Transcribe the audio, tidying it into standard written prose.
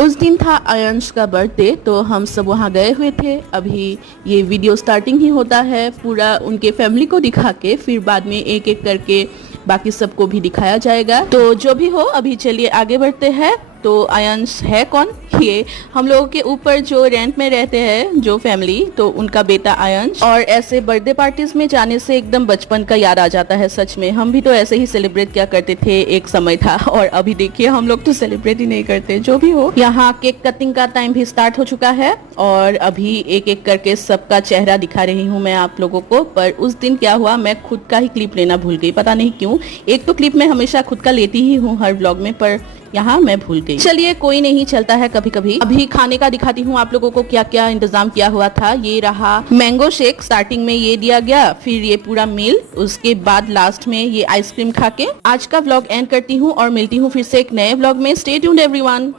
उस दिन था आयंश का बर्थडे, तो हम सब वहाँ गए हुए थे। अभी ये वीडियो स्टार्टिंग ही होता है पूरा उनके फैमिली को दिखा के, फिर बाद में एक एक करके बाकी सबको भी दिखाया जाएगा। तो जो भी हो, अभी चलिए आगे बढ़ते हैं। तो आयंश है कौन? ये हम लोगों के ऊपर जो रेंट में रहते हैं जो फैमिली, तो उनका बेटा आयंश। और ऐसे बर्थडे पार्टीज में जाने से एकदम बचपन का याद आ जाता है। सच में हम भी तो ऐसे ही सेलिब्रेट किया करते थे, एक समय था। और अभी देखिए हम लोग तो सेलिब्रेट ही नहीं करते। जो भी हो, यहाँ केक कटिंग का टाइम भी स्टार्ट हो चुका है और अभी एक एक करके सबका चेहरा दिखा रही हूँ मैं आप लोगों को। पर उस दिन क्या हुआ, मैं खुद का ही क्लिप लेना भूल गई, पता नहीं क्यों। एक तो क्लिप मैं हमेशा खुद का लेती ही हूँ हर व्लॉग में, पर यहाँ मैं भूल गई। चलिए कोई नहीं, चलता है कभी कभी। अभी खाने का दिखाती हूँ आप लोगों को क्या क्या इंतजाम किया हुआ था। ये रहा मैंगो शेक, स्टार्टिंग में ये दिया गया, फिर ये पूरा मील, उसके बाद लास्ट में ये आइसक्रीम खा के आज का व्लॉग एंड करती हूँ और मिलती हूँ फिर से एक नए व्लॉग में। Stay tuned everyone.